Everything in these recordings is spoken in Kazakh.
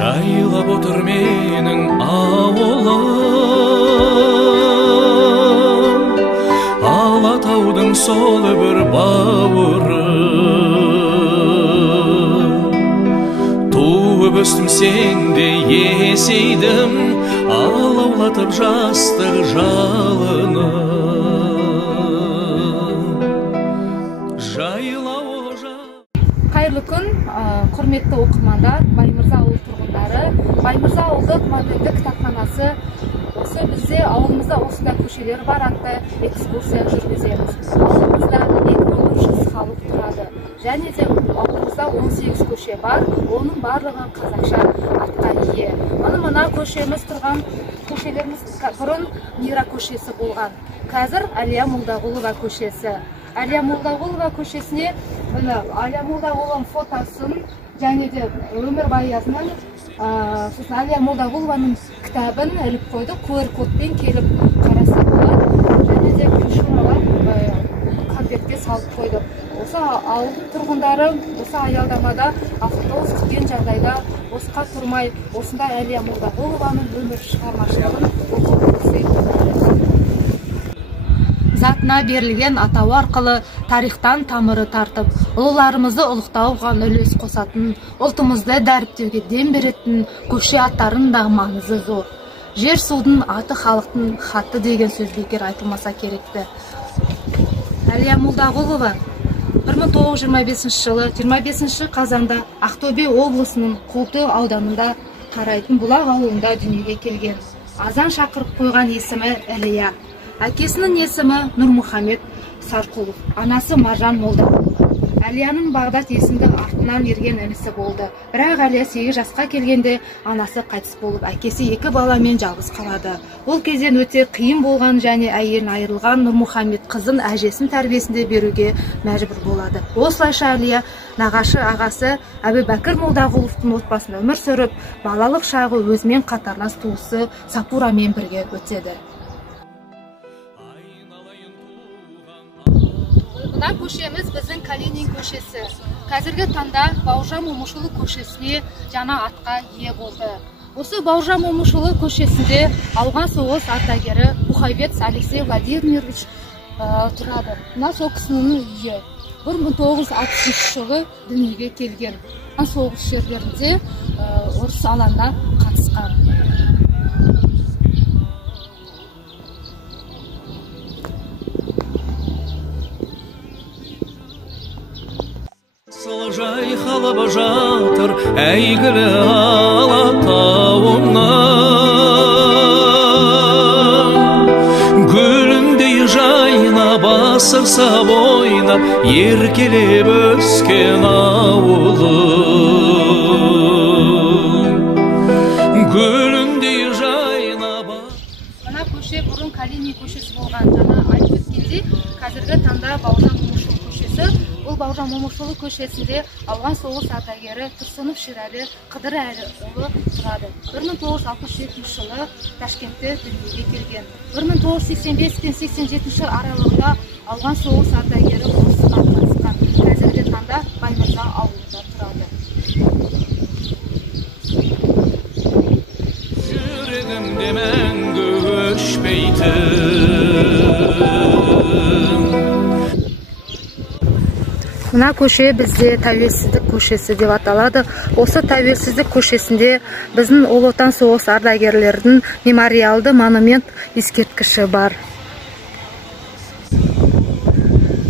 Жайлап отыр менің ауылым, Алатаудың сол бір бауыры. Туып өстім сенде есейдім, алаулатып жастық жалыны. Қайырлы күн, құрметті оқырмандар, Баймырза ауыл тұрғындары. Баймырза ауылдық мобильді кітапханасы осы бізде ауылымызда осында көшелер бар атты экскурсия жүргіземіз. Ауылымызда 2300 халық тұрады. Және де ауылымызда 18 көше бар, оның барлығы қазақша атқа ие. Мына көшеміз тұрған көшелеріміз бұрын Мира көшесі болған. Қазір Әлия Молдағұлова көшесі. Әлия Молдағұлова көшесіне Әлия Молдағұлованың фотосын және де өмірбаязының Әлия Молдағұлованың кітабын іліп қойды. QR-кодпен келіп қараса болады. Және де брошюралар конвертке салып қойды. Осы ауыл тұрғындары осы аялдамада автобус күткен жағдайда босқа тұрмай, осында Әлия Молдағұлованың өмір шығармашылығын оқып затына берілген атауы арқылы тарихтан тамыры тартып, ұлыларымызды ұлықтауға үлес қосатын, ұлтымызды дәріптеуге дем беретін көше аттарының да маңызы зор. Жер судың аты халықтың хаты деген сөз бекер айтылмаса керекті. Әлия Молдағұлова 1925 жылы 25 қазанда Ақтөбе облысының Қобда ауданында қарайтын Бұлақ ауылында дүниеге келген. Азан шақырып қойған есімі Әлия. Әкесінің есімі Нұрмұхамед Сарқұлов, анасы Маржан Молдағұлова. Әлияның Бағдат есімді артынан ерген інісі болды. Бірақ Әлия 8 жасқа келгенде анасы қайтыс болып, әкесі 2 баламен жалғыз қалады. Ол кезден өте қиын болған және әйелін айырылған Нұрмұхамед қызын әжесінің тәрбиесінде беруге мәжбүр болады. Осылайша Әлия нағашы ағасы Әбубәкір Молдағұловтың отбасында өмір сүріп, балалық шағы өзімен қатарлас туысы Сапурамен бірге өтеді. Мына көшеміз біздің Калинин көшесі. Қазіргі таңда Бауыржан Момышұлы көшесіне жаңа атқа ие болды. Осы Бауыржан Момышұлы көшесінде ауған соғыс ардагері Бұхайбет Алексей Владимирович тұрады. Мына сол кісінің үйі 1963 жылы дүниеге келген. Соғыс жерлерінде ұрыс алаңына қатысқан. Жайқалып жатыр әйгілі Алатауымнан, гүліндей жайнап асырса бойнап, еркелеп өскен ауылым, гүліндей жайнап. Мына көше бұрын Калинин көшесі болған. Жаңа айтып өткенде, қазіргі таңда Бауыржан Момышұлы көшесі. Бұл Бауыржан Момышұлы көшесінде ауған соғыс ардагері Тұрсынов Шерәлі Қыдырәліұлы тұрады. 1967 жылы Ташкентте дүниеге келген. 1985 пен 87 аралығында ауған соғыс ардагері ұрысқа қатысқан. Қазіргі таңда Баймырза ауылында тұрады. Жүрегімде мәңгі өшпейтін. Мына көше бізде Тәуелсіздік көшесі деп аталады. Осы Тәуелсіздік көшесінде біздің Ұлы Отан соғыс ардагерлердің мемориалды монумент ескерткіші бар.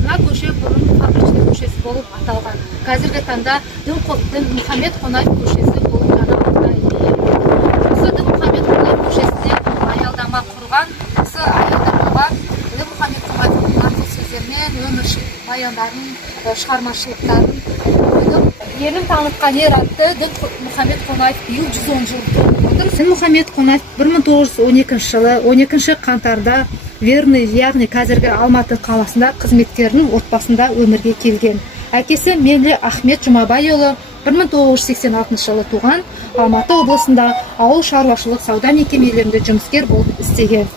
Мына көше бұрын Фабричный көшесі болып аталған. Қазіргі таңда Дінмұхамед Қонаев көшесі болып жаңа атқа ие. Осы Дінмұхамед Қонаев көшесінде аялдама құрған. Осы аялдамаға Дінмұхамед Қонаевтың нақыл сөздерімен өмір баяндарын, шығармашылықтарын қойдық. Елін танытқан ер атты Дінмұхамед Қонаев биыл 110 жыл толып отыр. Дінмұхамед Қонаев 1912 жылы 12 қаңтарда Верный, яғни қазіргі Алматы қаласында қызметкерінің отбасында өмірге келген. Әкесі Мелли Ахмет Жұмабайұлы 1986 жылы туған, Алматы облысында ауыл шаруашылық сауда мекемелерінде жұмыскер болып істеген.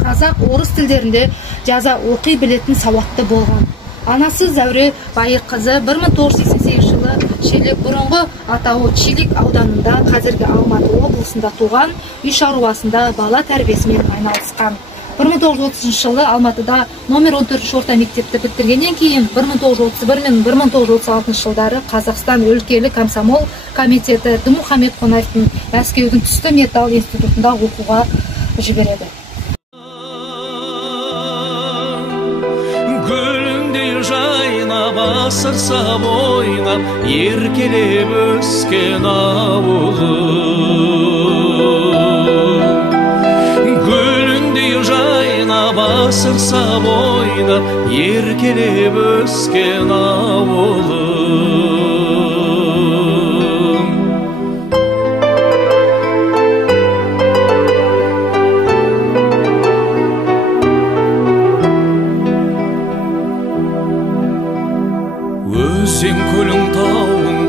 Қазақ, орыс тілдерінде жаза оқи білетін сауатты болған. Анасы Зәуре Байықызы 1988 жылы Чилик бұрынғы атауы Чилик ауданында, қазіргі Алматы облысында туған, үй шаруасында бала тәрбиесімен айналысқан. 1930 жылы Алматыда номер 14 орта мектепті бітіргеннен кейін 1931 мен 1936 жылдары Қазақстан өлкелік комсомол комитеті Дінмұхамед Қонаевтың Мәскеудің түсті металл институтында оқуға жібереді. Гүліндей жайнап асырса бойнап еркелеп өскен ауылым, гүліндей жайнап асырса бойнап еркелеп өскен ауылым. Өзен көлің тауың